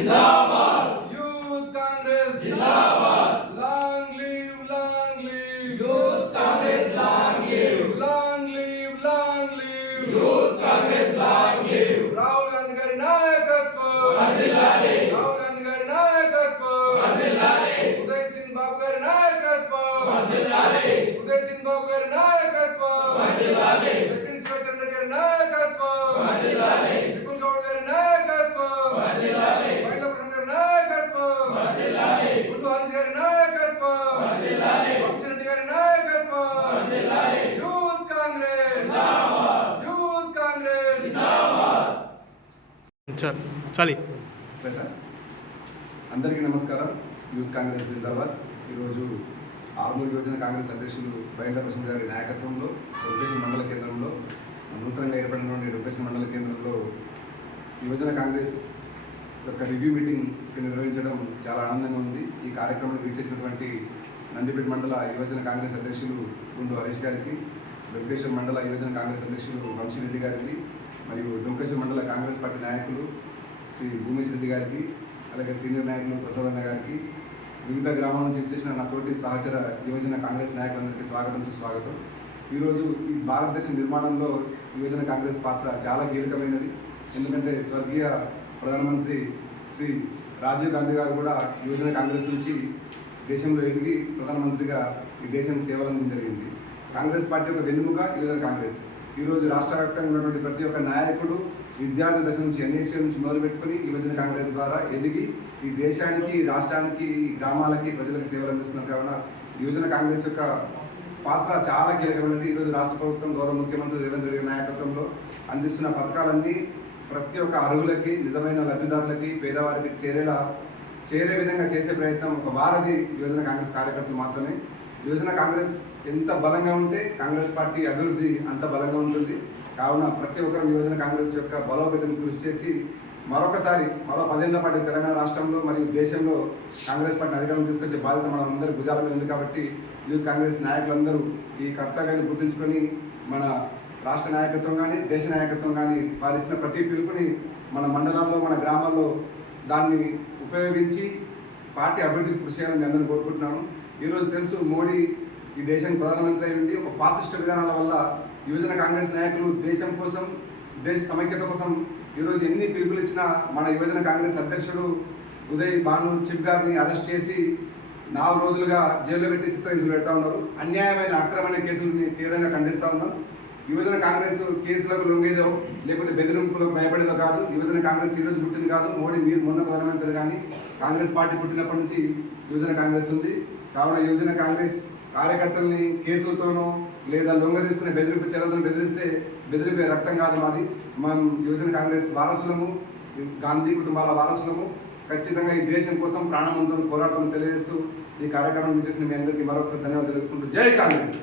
जिंदाबाद यूथ कांग्रेस जिंदाबाद long live youth Congress long live youth Congress long live Rahul Gandhi गारी नायकत्व वर्धिल्लाలి राहुल गांधी गारी नायकत्व वर्धिल्लाలి उदय सिंह बाबू गारी नायकत्व वर्धिल्लाలి उदय सिंह बाबू गारी नायकत्व वर्धिल्लाలి వెంకట శివచంద్ర రెడ్డి గారి నాయకత్వం वर्धिल्लाలి విపుల్ గౌడ్ గారి నాయకత్వం वर्धिल्लाలి వైద్యప్రసాద్ గారి నాయకత్వం वर्धिल्लाలి గుండు హరీష్ గారి నాయకత్వం वर्धिल्लाలి వంశీరెడ్డి గారి నాయకత్వం वर्धिल्लाలి యూత్ కాంగ్రెస్ जिंदाबाद యూత్ కాంగ్రెస్ जिंदाबाद చాలి అందరికీ నమస్కారం. యూత్ కాంగ్రెస్ జిందాబాద్. ఈరోజు ఆర్మూర్ యువజన కాంగ్రెస్ అధ్యక్షులు బైండ ప్రసాద్ గారి నాయకత్వంలో డుబ్కేషన్ మండల కేంద్రంలో నూతనంగా ఏర్పడినటువంటి డుబ్కేషన్ మండల కేంద్రంలో యువజన కాంగ్రెస్ యొక్క రివ్యూ మీటింగ్ నిర్వహించడం చాలా ఆనందంగా ఉంది. ఈ కార్యక్రమానికి విచ్చేసినటువంటి నందిపేట మండల యువజన కాంగ్రెస్ అధ్యక్షులు గుండు హరీష్ గారికి, డుబ్కేషన్ మండల యువజన కాంగ్రెస్ అధ్యక్షులు వంశీరెడ్డి గారికి, మరియు డుబ్కేషన్ మండల కాంగ్రెస్ పార్టీ నాయకులు శ్రీ భూమేష్ రెడ్డి గారికి, అలాగే సీనియర్ నాయకులు ప్రసాద్ అన్న గారికి, వివిధ గ్రామాల నుంచి ఇచ్చేసిన నా తోటి సహచర యువజన కాంగ్రెస్ నాయకులందరికీ స్వాగతం సుస్వాగతం. ఈరోజు ఈ భారతదేశ నిర్మాణంలో యువజన కాంగ్రెస్ పాత్ర చాలా కీలకమైనది. ఎందుకంటే స్వర్గీయ ప్రధానమంత్రి శ్రీ రాజీవ్ గాంధీ గారు కూడా యువజన కాంగ్రెస్ నుంచి దేశంలో ఎదిగి ప్రధానమంత్రిగా ఈ దేశానికి సేవలు అందించడం జరిగింది. కాంగ్రెస్ పార్టీ యొక్క వెన్నుముక యువజన కాంగ్రెస్. ఈరోజు రాష్ట్ర వ్యాప్తంగా ఉన్నటువంటి ప్రతి ఒక్క నాయకుడు విద్యార్థి దశ నుంచి ఎన్ఎస్సీ నుంచి మొదలుపెట్టుకుని యువజన కాంగ్రెస్ ద్వారా ఎదిగి ఈ దేశానికి, రాష్ట్రానికి, గ్రామాలకి, ప్రజలకు సేవలు అందిస్తున్నారు. కావున యువజన కాంగ్రెస్ యొక్క పాత్ర చాలా కీలకమైనది. ఈరోజు రాష్ట్ర ప్రభుత్వం గౌరవ ముఖ్యమంత్రి రేవంత్ రెడ్డి నాయకత్వంలో అందిస్తున్న పథకాలన్నీ ప్రతి ఒక్క అర్హులకి, నిజమైన లబ్ధిదారులకి, పేదవారికి చేరే విధంగా చేసే ప్రయత్నం ఒక వారధి యువజన కాంగ్రెస్ కార్యకర్తలు మాత్రమే. యువజన కాంగ్రెస్ ఎంత బలంగా ఉంటే కాంగ్రెస్ పార్టీ అభివృద్ధి అంత బలంగా ఉంటుంది. కావున ప్రతి ఒక్కరు యువజన కాంగ్రెస్ యొక్క బలోపేతం కృషి చేసి మరో 10 ఏళ్ల పాటు తెలంగాణ రాష్ట్రంలో మరియు దేశంలో కాంగ్రెస్ పార్టీని అధికారం తీసుకొచ్చే బాధ్యత మన అందరి భుజాల మీద ఉంది. కాబట్టి యూత్ కాంగ్రెస్ నాయకులందరూ ఈ కర్తవ్యాన్ని గుర్తుంచుకొని మన రాష్ట్ర నాయకత్వం కానీ, దేశ నాయకత్వం కానీ వారు ఇచ్చిన ప్రతి పిలుపుని మన మండలాల్లో, మన గ్రామాల్లో దాన్ని ఉపయోగించి పార్టీ అభివృద్ధికి కృషి చేయాలని అందరినీ కోరుకుంటున్నాను. ఈరోజు తెలుసు, మోడీ ఈ దేశానికి ప్రధానమంత్రి అయి ఉండి ఒక ఫాసిస్ట్ విధానాల వల్ల యువజన కాంగ్రెస్ నాయకులు దేశం కోసం, దేశ సమైక్యత కోసం ఈరోజు ఎన్ని పిలుపులు ఇచ్చినా మన యువజన కాంగ్రెస్ అధ్యక్షుడు ఉదయ్ భాను చిప్ గారిని అరెస్ట్ చేసి 4 రోజులుగా జైల్లో పెట్టి చిత్రహింసలు పెడతా ఉన్నారు. అన్యాయమైన, అక్రమైన కేసులని తీవ్రంగా ఖండిస్తూ ఉన్నాం. యువజన కాంగ్రెస్ కేసులకు లొంగేదో లేకపోతే బెదిరింపులకు భయపడేదో కాదు. యువజన కాంగ్రెస్ ఈరోజు పుట్టింది కాదు. మోడీ మీరు మొన్న ప్రధానమంత్రి కానీ కాంగ్రెస్ పార్టీ పుట్టినప్పటి నుంచి యువజన కాంగ్రెస్ ఉంది. కావున యువజన కాంగ్రెస్ కార్యకర్తల్ని కేసులతోనో లేదా లొంగ తీసుకునే బెదిరింపు చర్యలతో బెదిరిపే రక్తం కాదు మాది. మనం యువజన కాంగ్రెస్ వారసులము, గాంధీ కుటుంబాల వారసులము. ఖచ్చితంగా ఈ దేశం కోసం ప్రాణవంతో పోరాటం తెలియజేస్తూ ఈ కార్యక్రమం చేసిన మీ అందరికీ మరొకసారి ధన్యవాదాలు తెలుసుకుంటూ జై కాంగ్రెస్.